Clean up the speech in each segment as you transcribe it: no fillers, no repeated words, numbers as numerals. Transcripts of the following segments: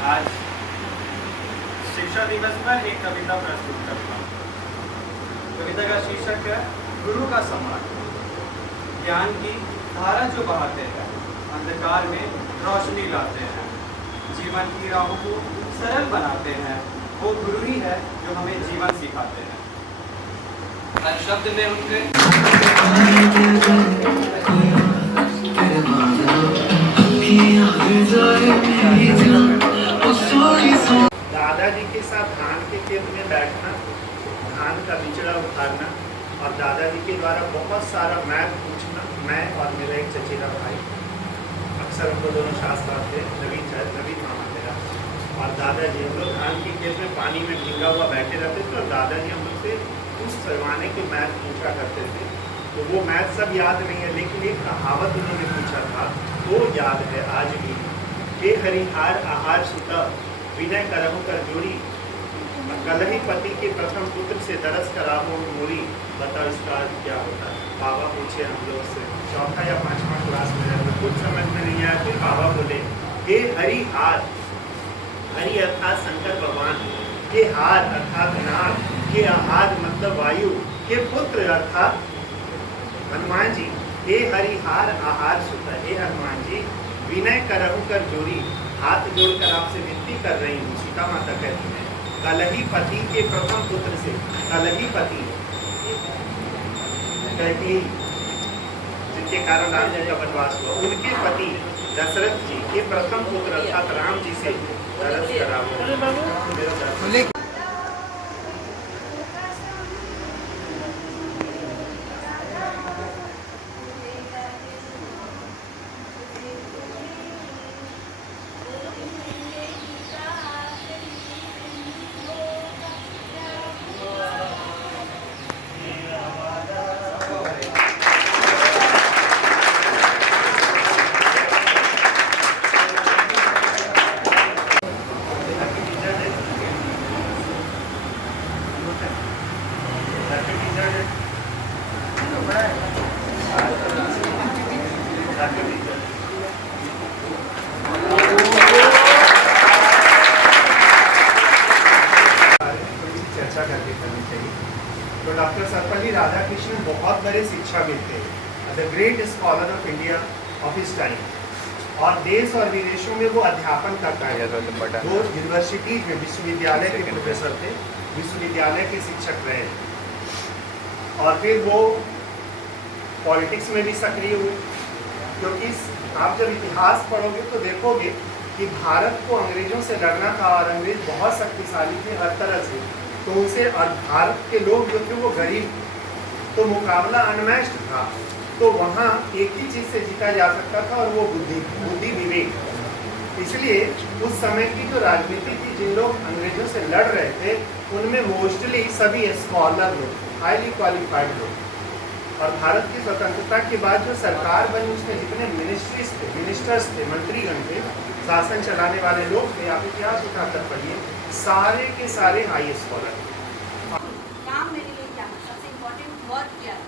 आज शिक्षा दिवस पर एक कविता प्रस्तुत करता हूँ। कविता का शीर्षक है गुरु का सम्मान। ज्ञान की धारा जो बहाते हैं, अंधकार में रोशनी लाते हैं, जीवन की राहों को सरल बनाते हैं, वो गुरु ही है जो हमें जीवन सिखाते हैं। हर शब्द में उनके दादाजी के साथ धान के खेत में बैठना, धान का बिचड़ा उतारना और दादाजी के द्वारा बहुत सारा मैथ पूछना। मैं और मेरा एक चचेरा भाई, अक्सर हमको दोनों शास्त्र आते, नवीन मामा मेरा और दादाजी, हम लोग धान के खेत में पानी में भींगा हुआ बैठे रहते थे और दादाजी हम लोग से उस जमाने के मैथ पूछा करते थे। तो वो मैथ सब याद नहीं है, लेकिन एक कहावत उन्होंने पूछा था वो याद है आज भी। हे हरिहार आहार सुता विनय करहु कर जोड़ी, कलही पति के प्रथम पुत्र से दरस करावो मोरी। बताओ इसका अर्थ क्या होता है? बाबा पूछे हम लोग से, चौथा या पांचवा क्लास में रहते, कुछ समझ में नहीं आया। फिर बाबा बोले हे हरिहार, हरि अर्थात शंकर भगवान, के हार अर्थात नाग, के आहार मतलब वायु, के पुत्र अर्थात हनुमान जी। हे हरिहार आहार सुता, हे हनुमान जी विनय करहु कर जोड़ी, हाथ जोड़कर आपसे विनती कर रही हूँ। सीता माता कहती हैं कलही पति के प्रथम पुत्र से, कलही पति कहती जिनके कारण राम जी का वनवास हुआ, उनके पति दशरथ जी के प्रथम पुत्र अर्थात राम जी से दरस करावो। चर्चा करके करनी चाहिए। तो डॉक्टर सर्वपल्ली राधाकृष्णन बहुत बड़े शिक्षाविद थे, the great scholar of India of his time, और देश और विदेशों में वो अध्यापन करता है। वो यूनिवर्सिटी में विश्वविद्यालय के प्रोफेसर थे, विश्वविद्यालय के शिक्षक रहे और फिर वो पॉलिटिक्स में भी सक्रिय हुए। क्योंकि आप जब इतिहास पढ़ोगे तो देखोगे कि भारत को अंग्रेजों से लड़ना था और अंग्रेज बहुत शक्तिशाली थे हर तरह से, तो उनसे और भारत के लोग जो थे वो गरीब, तो मुकाबला अनमैच्ड था। तो वहाँ एक ही चीज़ से जीता जा सकता था और वो बुद्धि विवेक। इसलिए उस समय की जो राजनीति थी, जिन लोग अंग्रेजों से लड़ रहे थे उनमें मोस्टली सभी स्कॉलर लोग, हाईली क्वालिफाइड लोग। और भारत की स्वतंत्रता के बाद जो सरकार बनी उसमें जितने मिनिस्टर्स थे, मंत्रीगण थे, शासन चलाने वाले लोग थे, आप इतिहास उठाकर पढ़िए, सारे के सारे हाई स्कॉलर। काम मेरे लिए क्या है, सबसे इम्पोर्टेंट वर्क क्या है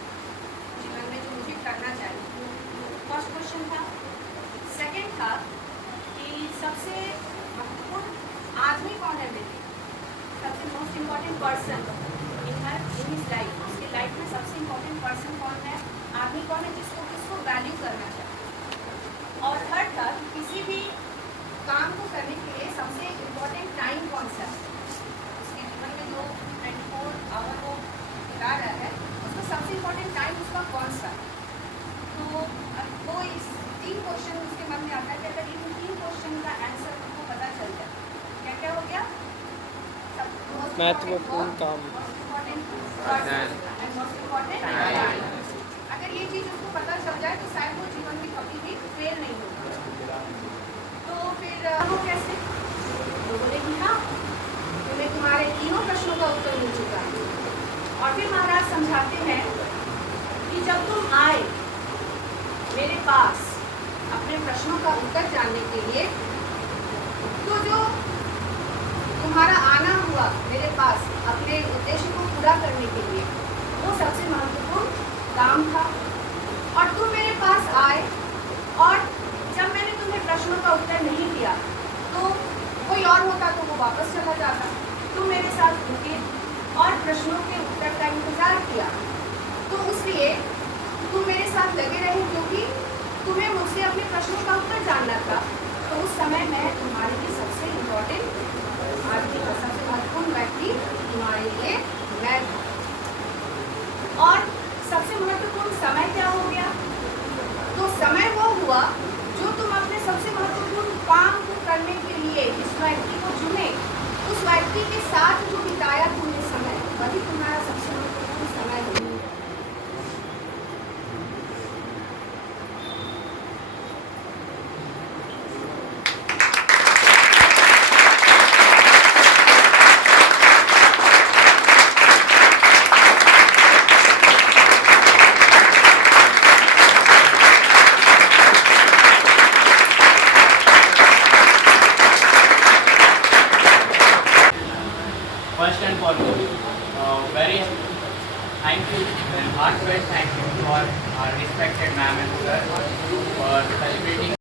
जीवन में जो मुझे करना चाहिए, फर्स्ट क्वेश्चन था। सेकंड था कि सबसे महत्वपूर्ण आदमी कौन है मेरे, सबसे most important person in his life, उसकी लाइफ में सबसे इम्पोर्टेंट पर्सन कौन है, आदमी कौन है जिसको किसको वैल्यू करना चाहिए। और थर्ड था किसी भी काम को करने के लिए सबसे इम्पोर्टेंट टाइम कौन सा है, उसके जीवन में जो 24 आवर वो बिता रहा है उसका सबसे इम्पोर्टेंट टाइम उसका कौन सा। तो वो इस 3 क्वेश्चन उसके मन में आता है कि अगर इन 3 क्वेश्चन का आंसर उनको पता चल जाए, क्या क्या हो गया, महत्वपूर्ण काम, अगर ये चीज़ उसको पता चल जाए तो शायद वो जीवन में कभी भी फेल नहीं होगा। तो फिर वो कैसे, तो बोले कि हाँ तुम्हें तुम्हारे तीनों प्रश्नों का उत्तर मिल चुका है। और फिर महाराज समझाते हैं कि जब तुम आए मेरे पास अपने प्रश्नों का उत्तर जानने के लिए, तो जो तुम्हारा आना हुआ मेरे पास अपने उद्देश्य को पूरा करने के लिए, वो सबसे महत्वपूर्ण काम था। और तुम मेरे पास आए और जब मैंने तुम्हें प्रश्नों का उत्तर नहीं दिया तो कोई और होता तो वो वापस चला जाता। तुम मेरे साथ रुके और प्रश्नों के उत्तर का इंतजार किया, तो इसलिए तुम मेरे साथ लगे रहे क्योंकि तुम्हें मुझसे अपने प्रश्नों का उत्तर जानना था। तो उस समय मैं तुम्हारे लिए सबसे इम्पोर्टेंट, आज का सबसे महत्वपूर्ण व्यक्ति तुम्हारे लिए मैं था। और सबसे महत्वपूर्ण समय क्या हो गया? तो समय वो हुआ जो तुम अपने सबसे महत्वपूर्ण काम को करने के लिए जिस व्यक्ति को चुने, उस व्यक्ति के साथ जो बिताया तुमने समय, वही तुम्हारा सबसे महत्वपूर्ण समय हो। First and foremost, very thank you and heartfelt thank you for our respected ma'am and sir for celebrating